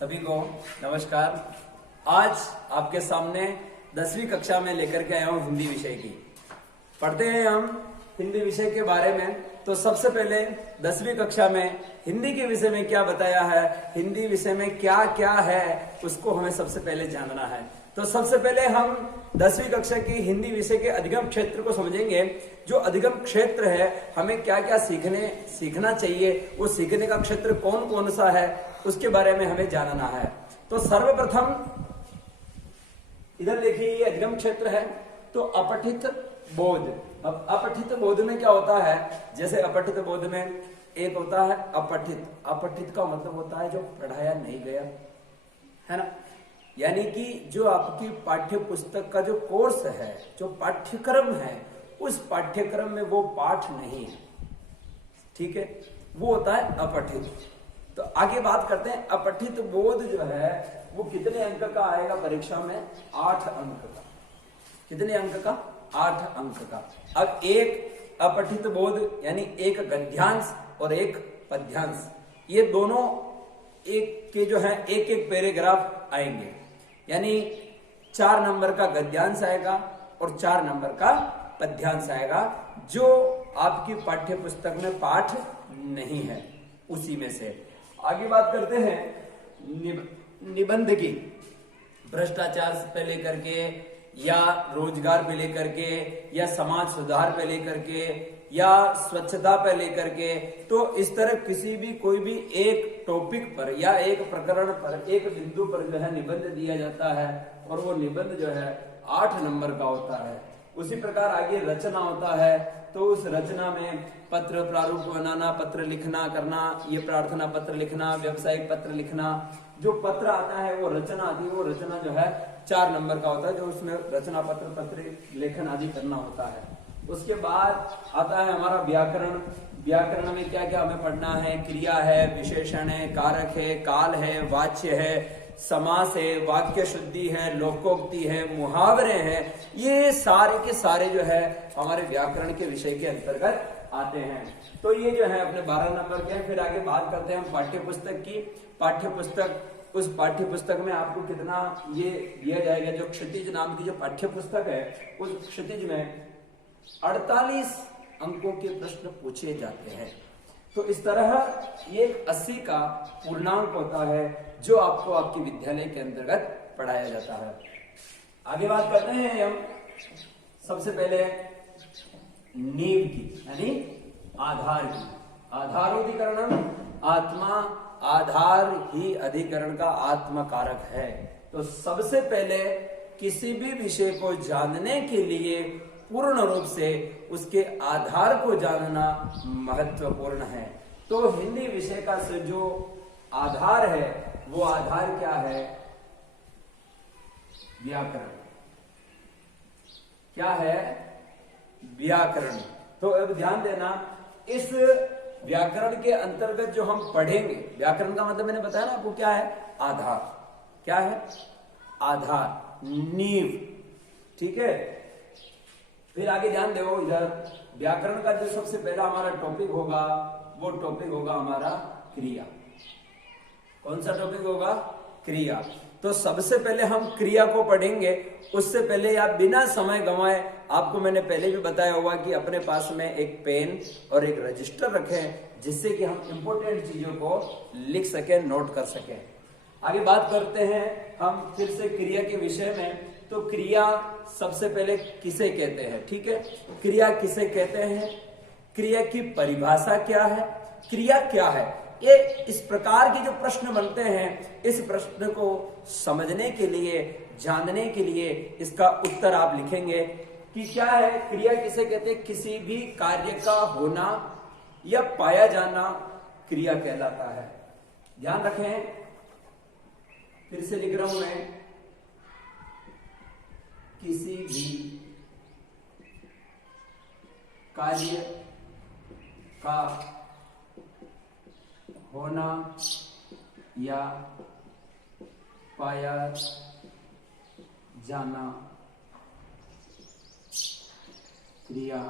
सभी को नमस्कार। आज आपके सामने 10वीं कक्षा में लेकर के आया हूं हिंदी विषय की। पढ़ते हैं हम हिंदी विषय के बारे में। तो सबसे पहले 10वीं कक्षा में हिंदी के विषय में क्या बताया है, हिंदी विषय में क्या क्या है, उसको हमें सबसे पहले जानना है। तो सबसे पहले हम 10वीं कक्षा की हिंदी विषय के अधिगम क्षेत्र को समझेंगे। जो अधिगम क्षेत्र है, हमें क्या क्या सीखना चाहिए, वो सीखने का क्षेत्र कौन कौन सा है, उसके बारे में हमें जानना है। तो सर्वप्रथम इधर देखिए, ये अधिगम क्षेत्र है। तो अपठित बोध। अब अपठित बोध में क्या होता है, जैसे अपठित बोध में एक होता है अपठित। अपठित का मतलब होता है जो पढ़ाया नहीं गया, है ना। यानी कि जो आपकी पाठ्य पुस्तक का जो कोर्स है, जो पाठ्यक्रम है, उस पाठ्यक्रम में वो पाठ नहीं है, ठीक है, वो होता है अपठित। तो आगे बात करते हैं। अपठित बोध जो है वो कितने अंक का आएगा परीक्षा में? 8 अंक का। कितने अंक का? 8 अंक का। अब एक अपठित बोध यानी एक गद्यांश और एक पद्यांश, ये दोनों एक के जो है एक एक पैराग्राफ आएंगे। यानी 4 नंबर का गद्यांश आएगा और 4 नंबर का पद्यांश आएगा, जो आपकी पाठ्य पुस्तक में पाठ नहीं है, उसी में से। आगे बात करते हैं निबंध की। भ्रष्टाचार पे लेकर के, या रोजगार पे लेकर के, या समाज सुधार पे लेकर के, या स्वच्छता पे लेकर के। तो इस तरह किसी भी कोई भी एक टॉपिक पर या एक प्रकरण पर, एक बिंदु पर जो है निबंध दिया जाता है, और वो निबंध जो है 8 नंबर का होता है। उसी प्रकार आगे रचना होता है। तो उस रचना में पत्र प्रारूप बनाना, पत्र लिखना करना, ये प्रार्थना पत्र लिखना, व्यवसायिक पत्र लिखना, जो पत्र आता है वो रचना आती है। वो रचना जो है 4 नंबर का होता है, जो उसमें रचना पत्र लेखन आदि करना होता है। उसके बाद आता है हमारा व्याकरण। व्याकरण में क्या क्या हमें पढ़ना है? क्रिया है, विशेषण है, कारक है, काल है, वाच्य है, समास है, वाक्य शुद्धि है, लोकोक्ति है, मुहावरे हैं। ये सारे के सारे जो है हमारे व्याकरण के विषय के अंतर्गत आते हैं। तो ये जो है अपने 12 नंबर के हैं। फिर आगे बात करते हैं हम पाठ्य पुस्तक की। पाठ्य पुस्तक, उस पाठ्य पुस्तक में आपको कितना ये दिया जाएगा, जो क्षितिज नाम की जो पाठ्य पुस्तक है, उस क्षितिज में 48 अंकों के प्रश्न पूछे जाते हैं। तो इस तरह ये 80 का पूर्णांक होता है, जो आपको आपके विद्यालय के अंतर्गत पढ़ाया जाता है। आगे बात करते हैं हम सबसे पहले नींव की, यानी आधार की। आधारोधिकरण आत्मा, आधार ही अधिकरण का आत्मकारक है। तो सबसे पहले किसी भी विषय को जानने के लिए पूर्ण रूप से उसके आधार को जानना महत्वपूर्ण है। तो हिंदी विषय का जो आधार है, वो आधार क्या है? व्याकरण। क्या है? व्याकरण। तो अब ध्यान देना, इस व्याकरण के अंतर्गत जो हम पढ़ेंगे, व्याकरण का मतलब मैंने बताया ना आपको क्या है? आधार। क्या है? आधार, नींव, ठीक है। फिर आगे ध्यान दो, इधर व्याकरण का जो सबसे पहला हमारा टॉपिक होगा, वो टॉपिक होगा हमारा क्रिया। कौन सा टॉपिक होगा? क्रिया। तो सबसे पहले हम क्रिया को पढ़ेंगे। उससे पहले आप बिना समय गंवाए, आपको मैंने पहले भी बताया होगा कि अपने पास में एक पेन और एक रजिस्टर रखें, जिससे कि हम इंपॉर्टेंट चीजों को लिख सकें, नोट कर सकें। आगे बात करते हैं हम फिर से क्रिया के विषय में। तो क्रिया सबसे पहले किसे कहते हैं? ठीक है, क्रिया किसे कहते हैं, क्रिया की परिभाषा क्या है, क्रिया क्या है, ये इस प्रकार के जो प्रश्न बनते हैं, इस प्रश्न को समझने के लिए, जानने के लिए इसका उत्तर आप लिखेंगे कि क्या है क्रिया किसे कहते हैं? किसी भी कार्य का होना या पाया जाना क्रिया कहलाता है। ध्यान रखें, फिर से लिख रहा हूं मैं, किसी भी कार्य का होना या पाया जाना क्रिया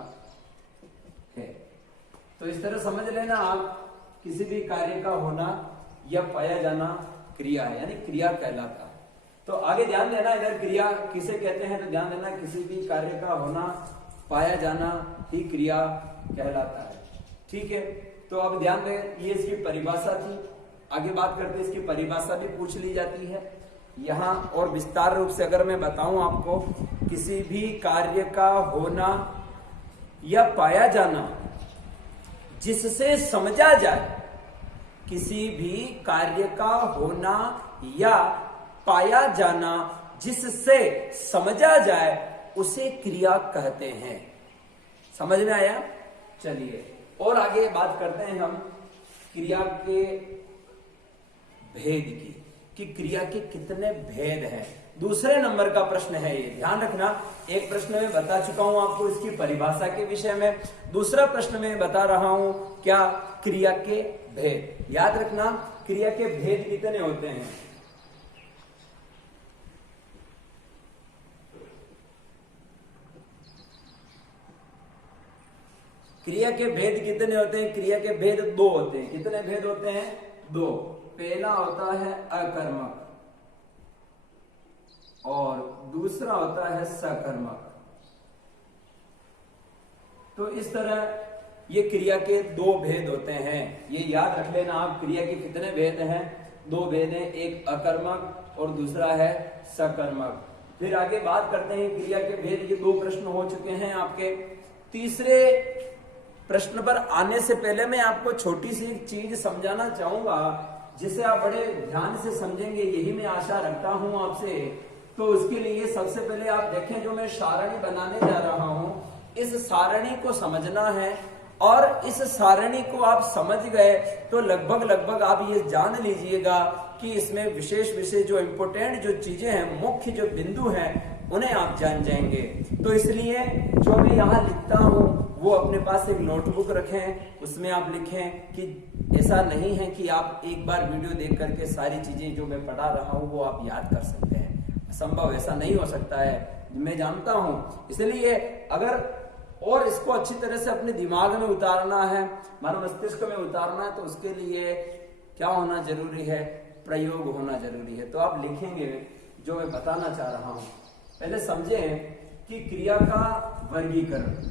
है। तो इस तरह समझ लेना आप, किसी भी कार्य का होना या पाया जाना क्रिया है, यानी क्रिया कहलाता है। तो आगे ध्यान देना, इधर क्रिया किसे कहते हैं तो ध्यान देना, किसी भी कार्य का होना पाया जाना ही क्रिया कहलाता है। ठीक है, तो अब ध्यान दें, ये इसकी परिभाषा थी। आगे बात करते हैं, इसकी परिभाषा भी पूछ ली जाती है यहाँ, और विस्तार रूप से अगर मैं बताऊं आपको, किसी भी कार्य का होना या पाया जाना जिससे समझा जाए, किसी भी कार्य का होना या पाया जाना जिससे समझा जाए उसे क्रिया कहते हैं। समझ में आया? चलिए और आगे बात करते हैं हम क्रिया के भेद की, कि क्रिया के कितने भेद हैं। दूसरे नंबर का प्रश्न है ये, ध्यान रखना। एक प्रश्न में बता चुका हूं आपको इसकी परिभाषा के विषय में, दूसरा प्रश्न में बता रहा हूं क्या, क्रिया के भेद। याद रखना, क्रिया के भेद कितने होते हैं। क्रिया के भेद कितने होते हैं? क्रिया के भेद दो होते हैं। कितने भेद होते हैं? दो। पहला होता है अकर्मक और दूसरा होता है सकर्मक। तो इस तरह ये क्रिया के दो भेद होते हैं, ये याद रख लेना आप। क्रिया के कितने भेद हैं? दो भेद हैं, एक अकर्मक और दूसरा है सकर्मक। फिर आगे बात करते हैं क्रिया के भेद। ये दो प्रश्न हो चुके हैं आपके। तीसरे प्रश्न पर आने से पहले मैं आपको छोटी सी एक चीज समझाना चाहूंगा, जिसे आप बड़े ध्यान से समझेंगे, यही मैं आशा रखता हूं आपसे। तो उसके लिए सबसे पहले आप देखें, जो मैं सारणी बनाने जा रहा हूं, इस सारणी को समझना है, और इस सारणी को आप समझ गए तो लगभग आप ये जान लीजिएगा कि इसमें विशेष जो इंपोर्टेंट जो चीजें हैं, मुख्य जो बिंदु हैं, उन्हें आप जान जाएंगे। तो इसलिए जो मैं यहाँ लिखता हूँ वो अपने पास एक नोटबुक रखें, उसमें आप लिखें कि ऐसा नहीं है कि आप एक बार वीडियो देख करके सारी चीजें जो मैं पढ़ा रहा हूँ वो आप याद कर सकते हैं। असंभव, ऐसा नहीं हो सकता है, मैं जानता हूँ। इसलिए अगर और इसको अच्छी तरह से अपने दिमाग में उतारना है, मानो मस्तिष्क में उतारना है, तो उसके लिए क्या होना जरूरी है? प्रयोग होना जरूरी है। तो आप लिखेंगे जो मैं बताना चाह रहा हूं। पहले समझें कि क्रिया का वर्गीकरण।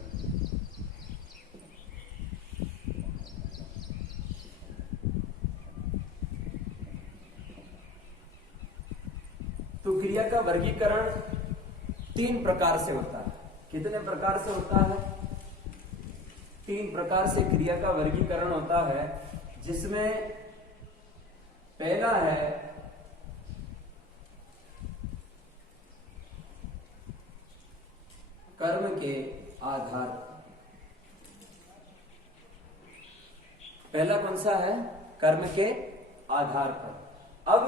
तो क्रिया का वर्गीकरण तीन प्रकार से होता है। कितने प्रकार से होता है? तीन प्रकार से क्रिया का वर्गीकरण होता है, जिसमें पहला है कर्म के आधार। पहला कौन सा है? कर्म के आधार पर। अब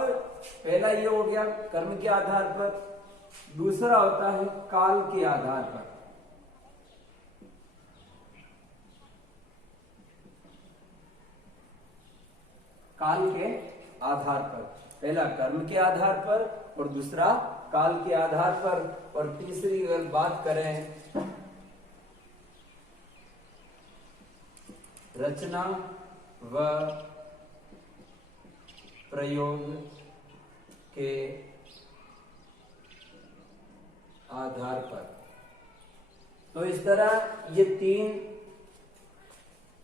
पहला ये हो गया कर्म के आधार पर। दूसरा होता है काल के आधार पर। काल के आधार पर, पहला कर्म के आधार पर और दूसरा काल के आधार पर। और तीसरी अगर बात करें रचना व प्रयोग के आधार पर। तो इस तरह ये तीन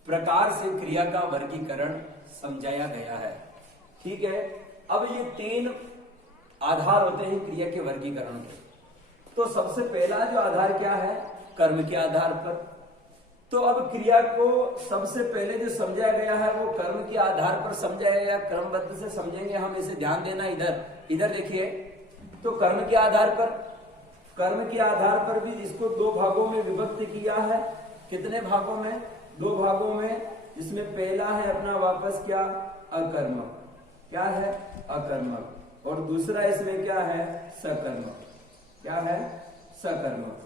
प्रकार से क्रिया का वर्गीकरण समझाया गया है। ठीक है, अब ये तीन आधार होते हैं क्रिया के वर्गीकरण के। तो सबसे पहला जो आधार क्या है? कर्म के आधार पर। तो अब क्रिया को सबसे पहले जो समझा गया है वो कर्म के आधार पर समझाया गया। क्रमबद्ध से समझेंगे हम, इसे ध्यान देना। इधर देखिए, तो कर्म के आधार पर, कर्म के आधार पर भी इसको दो भागों में विभक्त किया है। कितने भागों में? दो भागों में। जिसमें पहला है अपना वापस क्या? अकर्मक। क्या है? अकर्मक। और दूसरा इसमें क्या है? सकर्मक। क्या है? सकर्मक।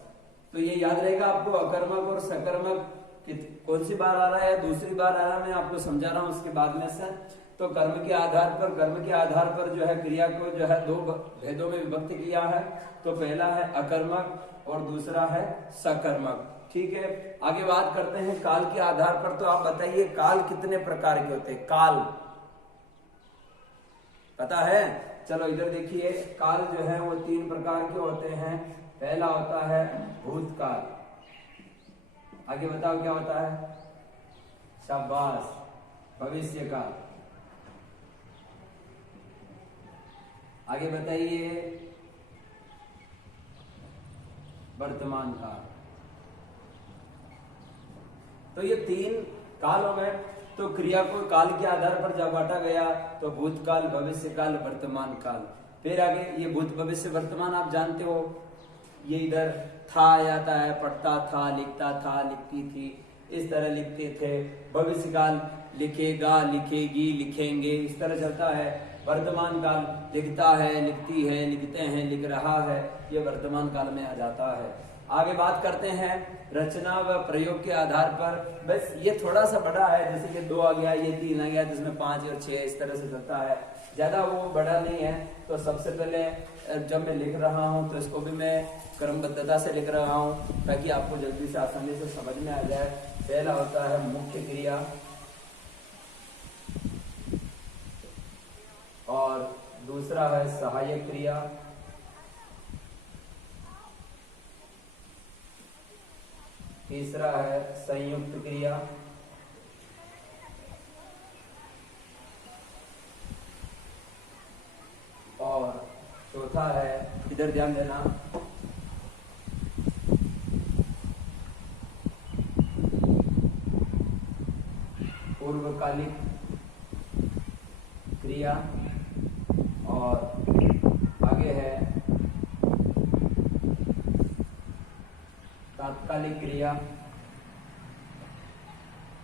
तो ये याद रहेगा आपको, अकर्मक और सकर्मक कौन सी बार आ रहा है? दूसरी बार आ रहा है। मैं आपको समझा रहा हूं उसके बाद में से। तो कर्म के आधार पर जो है क्रिया को जो है दो भेदों में विभक्त किया है। तो पहला है अकर्मक और दूसरा है सकर्मक। ठीक है, आगे बात करते हैं काल के आधार पर। तो आप बताइए काल कितने प्रकार के होते हैं? काल पता है? चलो इधर देखिए, काल जो है वो 3 प्रकार के होते हैं। पहला होता है भूतकाल। आगे बताओ क्या होता है? शाबाश, भविष्य काल। आगे बताइए, वर्तमान काल। तो ये 3 कालों में तो क्रिया को काल के आधार पर जब बांटा गया तो भूतकाल, भविष्य काल, वर्तमान काल। फिर आगे ये भूत, भविष्य, वर्तमान आप जानते हो, ये इधर था आ जाता है, पढ़ता था, लिखता था, लिखती थी, इस तरह लिखते थे। भविष्य काल लिखेगा, लिखेगी, लिखेंगे, इस तरह चलता है। वर्तमान काल लिखता है, लिखती है, लिखते हैं, लिख रहा है, ये वर्तमान काल में आ जाता है। आगे बात करते हैं रचना व प्रयोग के आधार पर। बस ये थोड़ा सा बड़ा है, जैसे कि 2 आ गया, ये 3 आ गया, जिसमें 5 और 6 इस तरह से चलता है, ज्यादा वो बड़ा नहीं है। तो सबसे पहले जब मैं लिख रहा हूं तो इसको भी मैं क्रमबद्धता से लिख रहा हूं ताकि आपको जल्दी से आसानी से समझ में आ जाए। पहला होता है मुख्य क्रिया और दूसरा है सहायक क्रिया, तीसरा है संयुक्त क्रिया और चौथा है, इधर ध्यान देना, पूर्वकालिक क्रिया और आगे है तात्कालिक क्रिया।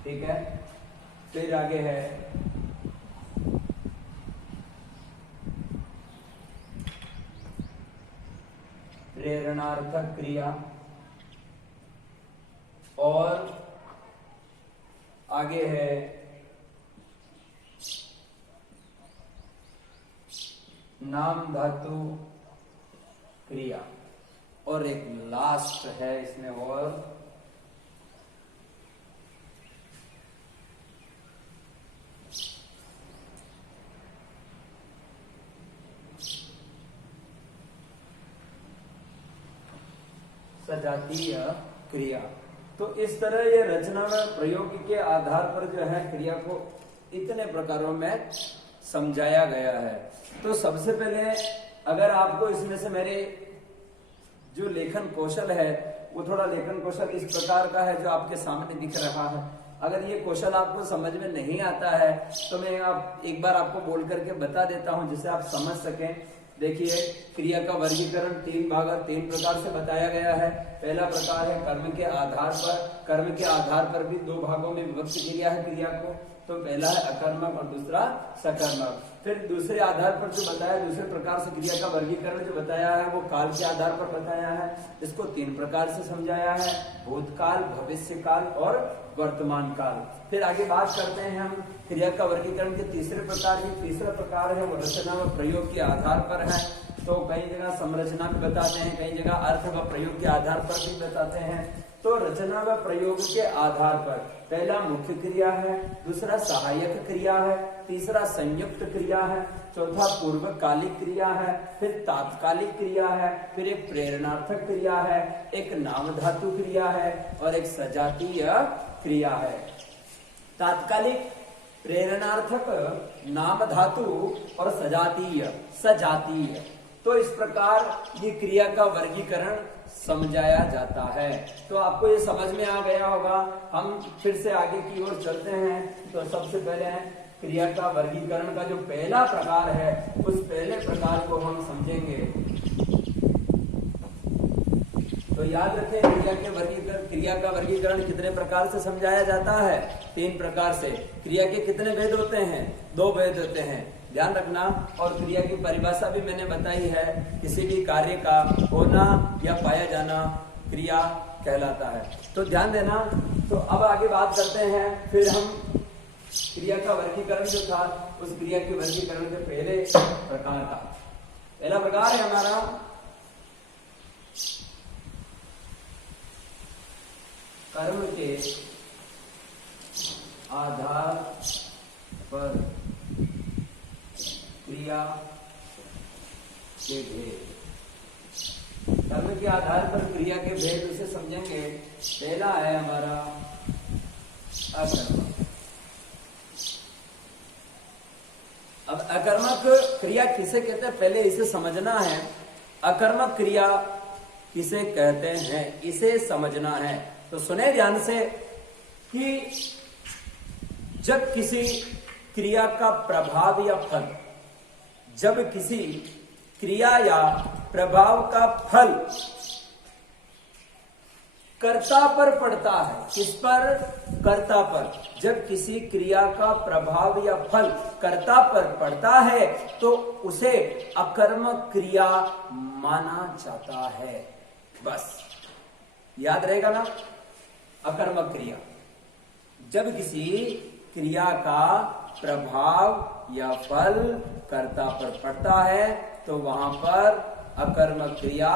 ठीक है, फिर आगे है प्रेरणार्थक क्रिया और आगे है नाम धातु क्रिया और एक लास्ट है इसमें और सजातीय क्रिया। तो इस तरह ये रचना में प्रयोग के आधार पर जो है क्रिया को इतने प्रकारों में समझाया गया है। तो सबसे पहले अगर आपको इसमें से मेरे जो लेखन कौशल है वो थोड़ा लेखन कौशल इस प्रकार का है जो आपके सामने दिख रहा है। अगर ये कौशल आपको समझ में नहीं आता है तो मैं आप एक बार आपको बोल करके बता देता हूं जिससे आप समझ सकें। देखिए, क्रिया का वर्गीकरण 3 प्रकार से बताया गया है। पहला प्रकार है कर्म के आधार पर। कर्म के आधार पर भी 2 भागों में विभक्त किया है क्रिया को। तो पहला है अकर्मक और दूसरा सकर्मक। फिर दूसरे आधार पर जो बताया, दूसरे प्रकार से क्रिया का वर्गीकरण जो बताया है वो काल के आधार पर बताया है। इसको 3 प्रकार से समझाया है, भूतकाल, भविष्य काल और वर्तमान काल। फिर आगे बात करते हैं हम क्रिया का वर्गीकरण के तीसरे प्रकार की। तीसरा प्रकार है वो रचना व प्रयोग के आधार पर है। तो कई जगह संरचना भी बताते हैं, कई जगह अर्थ व प्रयोग के आधार पर भी बताते हैं। तो रचना व प्रयोग के आधार पर पहला मुख्य क्रिया है, दूसरा सहायक क्रिया है, तीसरा संयुक्त क्रिया है, चौथा पूर्वकालिक क्रिया है, फिर तात्कालिक क्रिया है, फिर एक प्रेरणार्थक क्रिया है, एक नाम धातु क्रिया है और एक सजातीय क्रिया है। तात्कालिक, प्रेरणार्थक, नाम धातु और सजातीय। तो इस प्रकार ये क्रिया का वर्गीकरण समझाया जाता है। तो आपको ये समझ में आ गया होगा। हम फिर से आगे की ओर चलते हैं। तो सबसे पहले क्रिया का वर्गीकरण का जो पहला प्रकार है उस पहले प्रकार को हम समझेंगे। तो याद रखें, क्रिया का वर्गीकरण कितने प्रकार से समझाया जाता है? 3 प्रकार से। क्रिया के कितने भेद होते हैं? 2 भेद होते हैं, ध्यान रखना। और क्रिया की परिभाषा भी मैंने बताई है, किसी भी कार्य का होना या पाया जाना क्रिया कहलाता है। तो ध्यान देना। तो अब आगे बात करते हैं, फिर हम क्रिया का वर्गीकरण जो था उस क्रिया के वर्गीकरण के पहले प्रकार का। पहला प्रकार है हमारा कर्म के आधार पर क्रिया क्रिया के भेद। कर्म के आधार पर क्रिया के भेद उसे समझेंगे। पहला है हमारा अकर्मक। अब अकर्मक क्रिया किसे कहते हैं पहले इसे समझना है। अकर्मक क्रिया किसे कहते हैं इसे समझना है। तो सुने ध्यान से कि जब किसी क्रिया का प्रभाव या फल, जब किसी क्रिया या प्रभाव का फल कर्ता पर पड़ता है, किस पर? कर्ता पर। जब किसी क्रिया का प्रभाव या फल कर्ता पर पड़ता है तो उसे अकर्मक क्रिया माना जाता है। बस याद रहेगा ना, अकर्मक क्रिया। जब किसी क्रिया का प्रभाव या फल कर्ता पर पड़ता है तो वहां पर अकर्मक क्रिया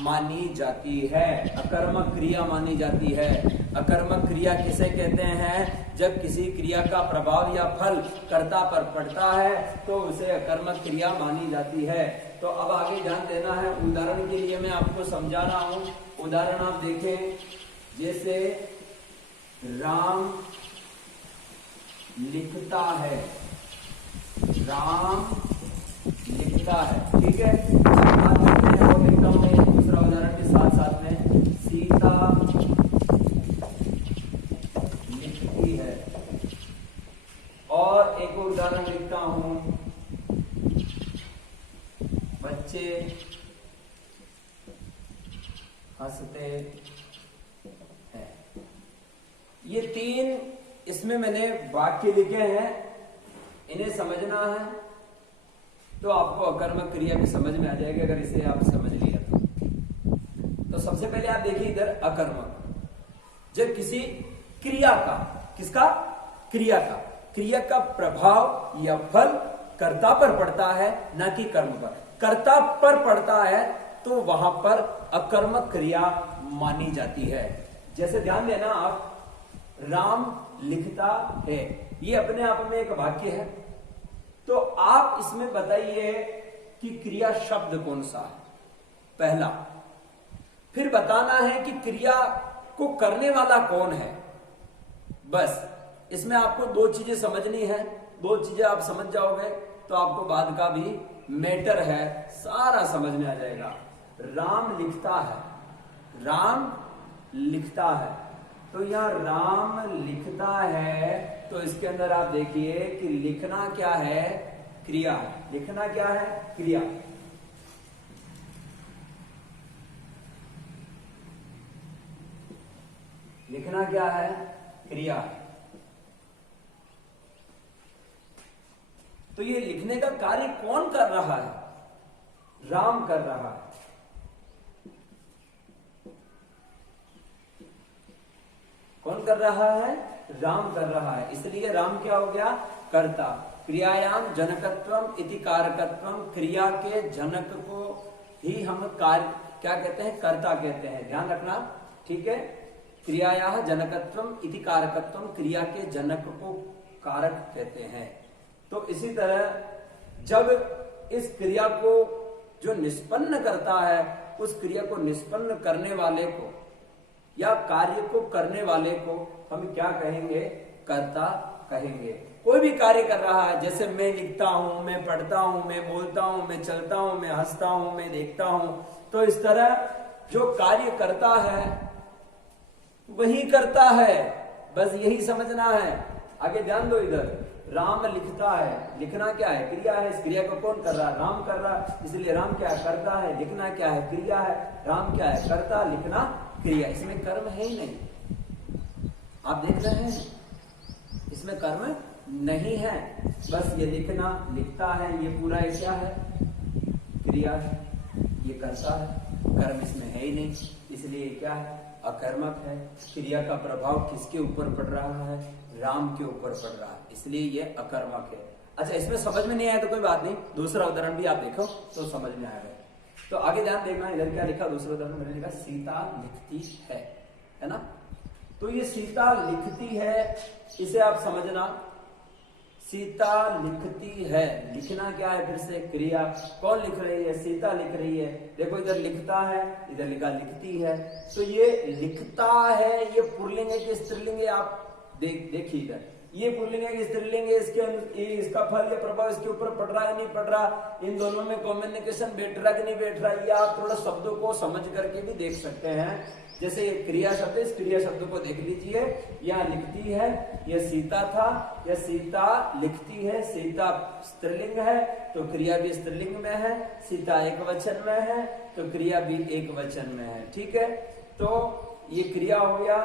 मानी जाती है। अकर्मक क्रिया मानी जाती है। अकर्मक क्रिया किसे कहते हैं? जब किसी क्रिया का प्रभाव या फल कर्ता पर पड़ता है तो उसे अकर्मक क्रिया मानी जाती है। तो अब आगे ध्यान देना है। उदाहरण के लिए मैं आपको समझा रहा हूं। उदाहरण आप देखें, जैसे राम लिखता है, राम लिखता है, ठीक है। और लिखता हूं मैं दूसरा उदाहरण के साथ साथ में, सीता लिखती है। और एक उदाहरण लिखता हूं, बच्चे हंसते हैं। ये तीन इसमें मैंने वाक्य लिखे हैं, इन्हें समझना है तो आपको अकर्मक क्रिया की समझ में आ जाएगी अगर इसे आप समझ लिया तो सबसे पहले आप देखिए इधर अकर्मक। जब किसी क्रिया का, किसका? क्रिया का प्रभाव या फल कर्ता पर पड़ता है, ना कि कर्म पर। कर्ता पर पड़ता है तो वहां पर अकर्मक क्रिया मानी जाती है। जैसे ध्यान देना आप, राम लिखता है, ये अपने आप में एक वाक्य है। तो आप इसमें बताइए कि क्रिया शब्द कौन सा है, पहला। फिर बताना है कि क्रिया को करने वाला कौन है। बस इसमें आपको दो चीजें समझनी है। दो चीजें आप समझ जाओगे तो आपको बाद का भी मैटर है सारा समझ में आ जाएगा। राम लिखता है, राम लिखता है, तो यहां राम लिखता है तो इसके अंदर आप देखिए कि लिखना क्या है? क्रिया है। लिखना क्या है? क्रिया। लिखना क्या है? क्रिया है। तो ये लिखने का कार्य कौन कर रहा है? राम कर रहा है। कौन कर रहा है? राम कर रहा है। इसलिए राम क्या हो गया? कर्ता। क्रियायाम जनकत्वम इति कारकत्वम। क्रिया के जनक को ही हम कार्य क्या कहते हैं? कर्ता कहते हैं। ध्यान रखना, ठीक है। क्रियाया जनकत्वम इति कारकत्वम, क्रिया के जनक को कारक कहते हैं। तो इसी तरह जब इस क्रिया को जो निष्पन्न करता है, उस क्रिया को निष्पन्न करने वाले को या कार्य को करने वाले को हम क्या कहेंगे? कर्ता कहेंगे। कोई भी कार्य कर रहा है, जैसे मैं लिखता हूं, मैं पढ़ता हूं, मैं बोलता हूं, मैं चलता हूं, मैं हंसता हूं, मैं देखता हूं, तो इस तरह जो कार्य करता है वही करता है। बस यही समझना है। आगे ध्यान दो, इधर राम लिखता है। लिखना क्या है? क्रिया है। इस क्रिया को कौन कर रहा है? राम कर रहा है। इसलिए राम क्या है? करता है। लिखना क्या है? क्रिया है। राम क्या है? करता। लिखना क्रिया। इसमें कर्म है ही नहीं। आप देख रहे हैं, इसमें कर्म नहीं है। बस ये लिखना, लिखता है, ये पूरा ये क्या है? क्रिया है। ये करता है, कर्म इसमें है ही नहीं, इसलिए क्या है? अकर्मक है। क्रिया का प्रभाव किसके ऊपर पड़ रहा है? राम के ऊपर पड़ रहा है, इसलिए ये अकर्मक है। अच्छा, इसमें समझ में नहीं आया तो कोई बात नहीं, दूसरा उदाहरण भी आप देखो तो समझ में आएगा। तो आगे ध्यान देखना, इधर क्या लिखा? दूसरा उदाहरण मैंने लिखा सीता लिखती है ना। तो ये सीता लिखती है, इसे आप समझना। सीता लिखती है, लिखना क्या है, फिर से क्रिया, कौन लिख रही है, सीता लिख रही है। देखो इधर लिखता है, इधर लिखा लिखती है, तो ये लिखता है, ये पुल्लिंग है कि स्त्रीलिंग है, आप देखिए इधर, ये पुल्लिंग है कि स्त्रीलिंग है, इसका फल या प्रभाव इसके ऊपर पड़ रहा है नहीं पड़ रहा, इन दोनों में कम्युनिकेशन बैठ रहा कि नहीं बैठ रहा, ये आप थोड़ा शब्दों को समझ करके भी देख सकते हैं। जैसे ये क्रिया शब्द है, इस क्रिया शब्द को देख लीजिए, यहाँ लिखती है, यह सीता था, यह सीता लिखती है, सीता स्त्रीलिंग है तो क्रिया भी स्त्रीलिंग में है, सीता एक वचन में है तो क्रिया भी एक वचन में है। ठीक है, तो ये क्रिया हो गया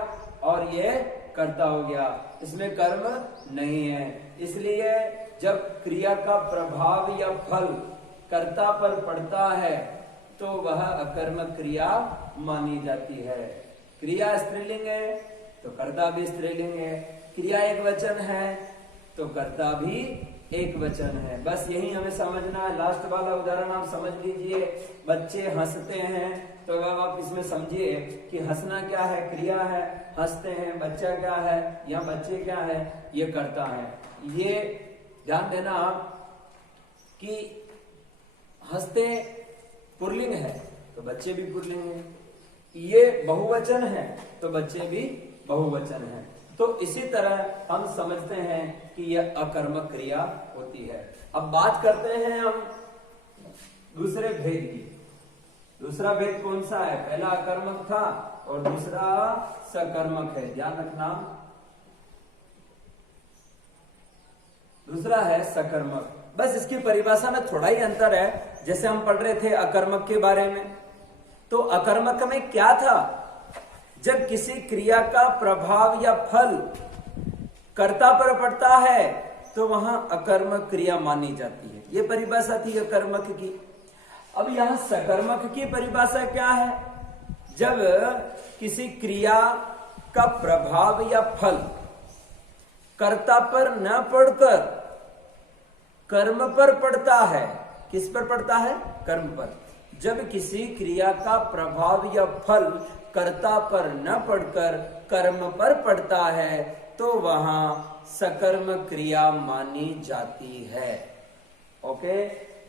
और ये कर्ता हो गया, इसमें कर्म नहीं है, इसलिए जब क्रिया का प्रभाव या फल कर्ता पर पड़ता है तो वह अकर्मक क्रिया मानी जाती है। क्रिया स्त्रीलिंग है तो कर्ता भी स्त्रीलिंग है, क्रिया एक वचन है तो कर्ता भी एक वचन है। बस यही हमें समझना है। लास्ट वाला उदाहरण आप समझ लीजिए, बच्चे हंसते हैं, तो अब आप इसमें समझिए कि हंसना क्या है, क्रिया है, हंसते हैं, बच्चा क्या है, या बच्चे क्या है, ये कर्ता है। ये ध्यान देना आप कि हंसते पुल्लिंग है तो बच्चे भी पुल्लिंग है, ये बहुवचन है तो बच्चे भी बहुवचन है। तो इसी तरह हम समझते हैं कि यह अकर्मक क्रिया होती है। अब बात करते हैं हम दूसरे भेद की। दूसरा भेद कौन सा है? पहला अकर्मक था और दूसरा सकर्मक है, ध्यान रखना। दूसरा है सकर्मक। बस इसकी परिभाषा में थोड़ा ही अंतर है। जैसे हम पढ़ रहे थे अकर्मक के बारे में, तो अकर्मक में क्या था? जब किसी क्रिया का प्रभाव या फल कर्ता पर पड़ता है तो वहां अकर्मक क्रिया मानी जाती है। यह परिभाषा थी अकर्मक की। अब यहां सकर्मक की परिभाषा क्या है? जब किसी क्रिया का प्रभाव या फल कर्ता पर न पड़कर कर्म पर पड़ता है। किस पर पड़ता है? कर्म पर। जब किसी क्रिया का प्रभाव या फल कर्ता पर न पड़कर कर्म पर पड़ता है तो वहां सकर्म क्रिया मानी जाती है। ओके,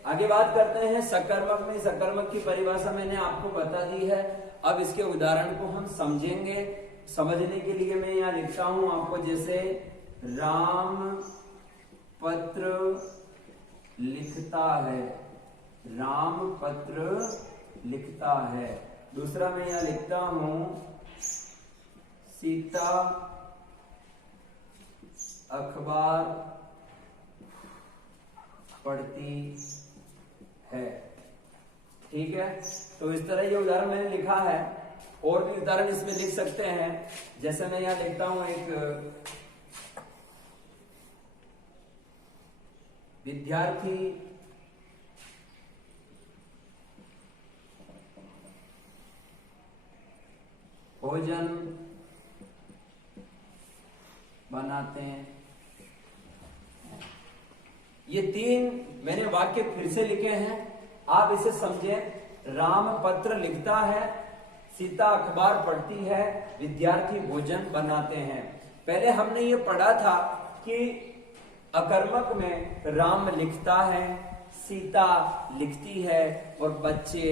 आगे बात करते हैं सकर्मक में। सकर्मक की परिभाषा मैंने आपको बता दी है। अब इसके उदाहरण को हम समझेंगे। समझने के लिए मैं यहां लिखता हूं आपको, जैसे राम पत्र लिखता है, राम पत्र लिखता है। दूसरा मैं यहां लिखता हूं सीता अखबार पढ़ती है। ठीक है, तो इस तरह ये उदाहरण मैंने लिखा है। और भी उदाहरण इसमें लिख सकते हैं। जैसे मैं यहां लिखता हूं एक विद्यार्थी भोजन बनाते हैं। ये तीन मैंने वाक्य फिर से लिखे हैं, आप इसे समझें। राम पत्र लिखता है, सीता अखबार पढ़ती है, विद्यार्थी भोजन बनाते हैं। पहले हमने ये पढ़ा था कि अकर्मक में राम लिखता है, सीता लिखती है और बच्चे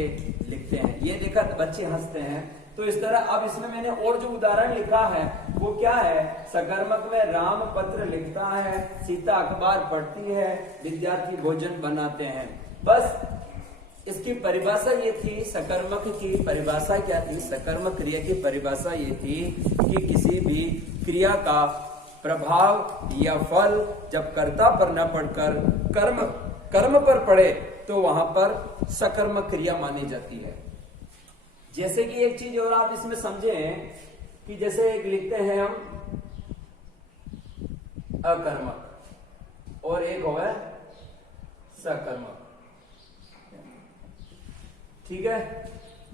लिखते हैं। ये देखा, बच्चे हंसते हैं। तो इस तरह अब इसमें मैंने और जो उदाहरण लिखा है वो क्या है? सकर्मक में राम पत्र लिखता है, सीता अखबार पढ़ती है, विद्यार्थी भोजन बनाते हैं। बस इसकी परिभाषा ये थी। सकर्मक की परिभाषा क्या थी? सकर्मक क्रिया की परिभाषा ये थी कि किसी भी क्रिया का प्रभाव या फल जब कर्ता पर न पड़कर कर्म पर पड़े तो वहां पर सकर्मक क्रिया मानी जाती है। जैसे कि एक चीज और आप इसमें समझें कि जैसे एक लिखते हैं हम अकर्मक और एक हो सकर्मक। ठीक है,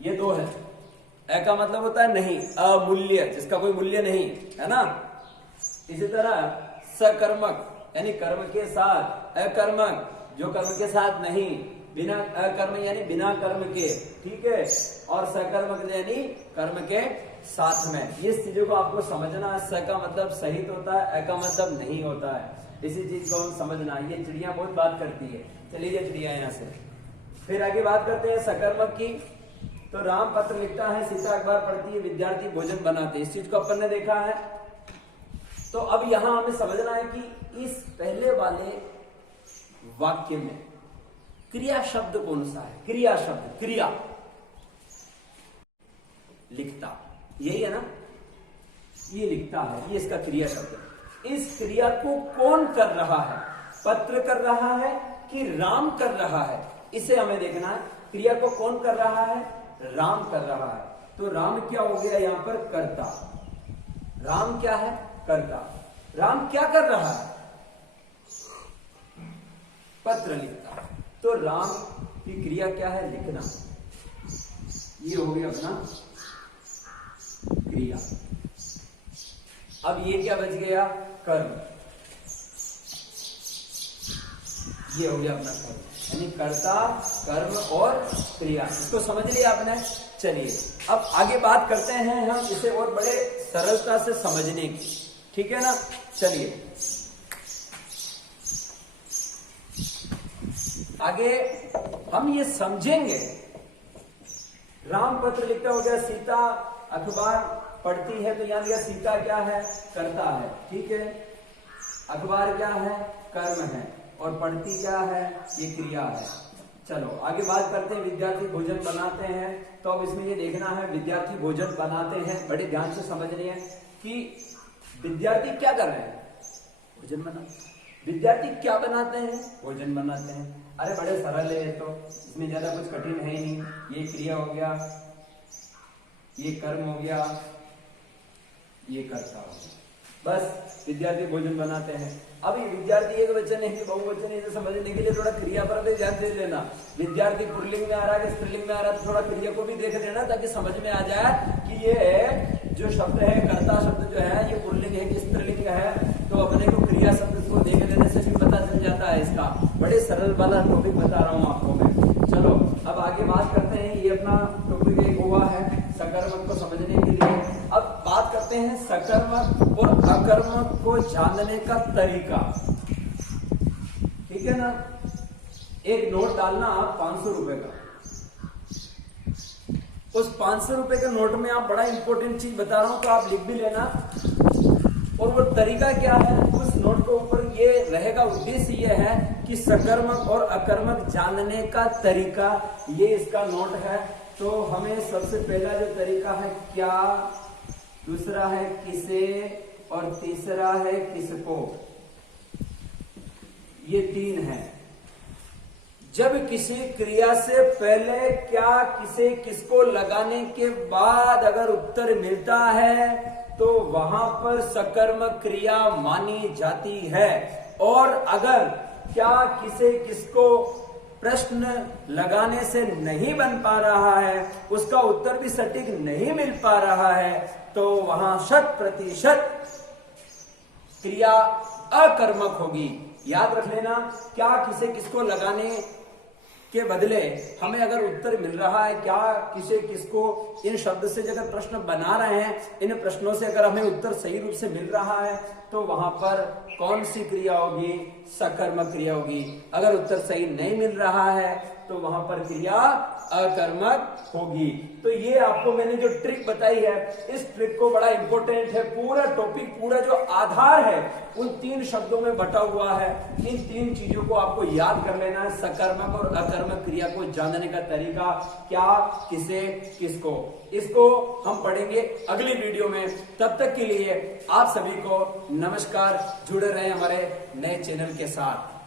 ये दो है। अ का मतलब होता है नहीं, अमूल्य, जिसका कोई मूल्य नहीं है ना। इसी तरह सकर्मक यानी कर्म के साथ, अकर्मक जो कर्म के साथ नहीं, बिना अकर्म यानी बिना कर्म के। ठीक है, और सकर्मक यानी कर्म के साथ में। ये चीजों को आपको समझना है। स का मतलब सहित होता है, अ का मतलब नहीं होता है। इसी चीज को हम समझना। ये चिड़िया बहुत बात करती है। चलिए ये चिड़िया यहाँ से फिर आगे बात करते हैं सकर्मक की। तो राम पत्र लिखता है, सीता अखबार पढ़ती है, विद्यार्थी भोजन बनाते हैं। इस चीज को अपन ने देखा है। तो अब यहां हमें समझना है कि इस पहले वाले वाक्य में क्रिया शब्द कौन सा है। क्रिया शब्द, क्रिया लिखता, यही है ना, ये लिखता है, ये इसका क्रिया शब्द। इस क्रिया को कौन कर रहा है, पत्र कर रहा है कि राम कर रहा है, इसे हमें देखना है। क्रिया को कौन कर रहा है, राम कर रहा है। तो राम क्या हो गया यहां पर, कर्ता। राम क्या है, कर्ता। राम क्या कर रहा है, पत्र लिखता। तो राम की क्रिया क्या है, लिखना। ये हो गया अपना क्रिया। अब ये क्या बच गया, कर्म। ये हो गया अपना कर्म, यानी कर्ता, कर्म और क्रिया। इसको समझ लिया आपने। चलिए अब आगे बात करते हैं हम इसे और बड़े सरलता से समझने की, ठीक है ना। चलिए आगे हम ये समझेंगे। राम पत्र लिखता हो गया, सीता अखबार पढ़ती है, तो यहां लिया सीता क्या है, कर्ता है, ठीक है। अखबार क्या है, कर्म है, और पढ़ती क्या है, ये क्रिया है। चलो आगे बात करते हैं, विद्यार्थी भोजन बनाते हैं। तो अब इसमें ये देखना है, विद्यार्थी भोजन बनाते हैं, बड़े ध्यान से समझ रहे हैं कि विद्यार्थी क्या कर रहे हैं, भोजन बनाते। विद्यार्थी क्या बनाते हैं, भोजन बनाते हैं। अरे बड़े सरल है, तो इसमें ज्यादा कुछ कठिन है ही नहीं। ये क्रिया हो गया, ये कर्म हो गया, ये कर्ता हो गया, बस विद्यार्थी भोजन बनाते हैं। अब ये विद्यार्थी एक वचन है कि बहुवचन है, इसे समझने के लिए थोड़ा क्रिया पर भी ध्यान दे देना। विद्यार्थी पुल्लिंग में आ रहा है कि स्त्रीलिंग में आ रहा है, तो थोड़ा क्रिया को भी देख लेना, ताकि समझ में आ जाए कि ये जो शब्द है, कर्ता शब्द जो है, ये पुल्लिंग है कि स्त्रीलिंग है। तो अपने को क्रिया शब्द को देख लेने से भी पता चल जाता है इसका। बड़े सरल वाला टॉपिक बता रहा हूँ आपको मैं। चलो अब आगे बात करते हैं, ये अपना टॉपिक एक हुआ है सकर्मक को समझने के लिए। अब बात करते हैं सकर्मक और अकर्मक को जानने का तरीका, ठीक है ना। एक नोट डालना आप 500 रुपए का। उस 500 रुपए के नोट में आप बड़ा इंपॉर्टेंट चीज बता रहा हूं, तो आप लिख भी लेना। और वो तरीका क्या है, उस नोट के ऊपर ये रहेगा। उद्देश्य ये है कि सकर्मक और अकर्मक जानने का तरीका, ये इसका नोट है। तो हमें सबसे पहला जो तरीका है, क्या, दूसरा है किसे, और तीसरा है किसको। ये 3 है। जब किसी क्रिया से पहले क्या, किसे, किसको लगाने के बाद अगर उत्तर मिलता है, तो वहां पर सकर्मक क्रिया मानी जाती है। और अगर क्या, किसे, किसको प्रश्न लगाने से नहीं बन पा रहा है, उसका उत्तर भी सटीक नहीं मिल पा रहा है, तो वहां 100% क्रिया अकर्मक होगी। याद रख लेना, क्या, किसे, किसको लगाने के बदले हमें अगर उत्तर मिल रहा है, क्या, किसे, किसको, इन शब्द से अगर प्रश्न बना रहे हैं, इन प्रश्नों से अगर हमें उत्तर सही रूप से मिल रहा है, तो वहां पर कौन सी क्रिया होगी, सकर्मक क्रिया होगी। अगर उत्तर सही नहीं मिल रहा है, तो वहां पर क्रिया अकर्मक होगी। तो ये आपको मैंने जो ट्रिक बताई है, इस ट्रिक को बड़ा इंपॉर्टेंट है। पूरा टॉपिक, पूरा जो आधार है, उन 3 शब्दों में बटा हुआ है। इन 3 चीजों को आपको याद कर लेना है। सकर्मक और अकर्मक क्रिया को जानने का तरीका, क्या, किसे, किसको। इसको हम पढ़ेंगे अगली वीडियो में। तब तक के लिए आप सभी को नमस्कार। जुड़े रहे हमारे नए चैनल के साथ।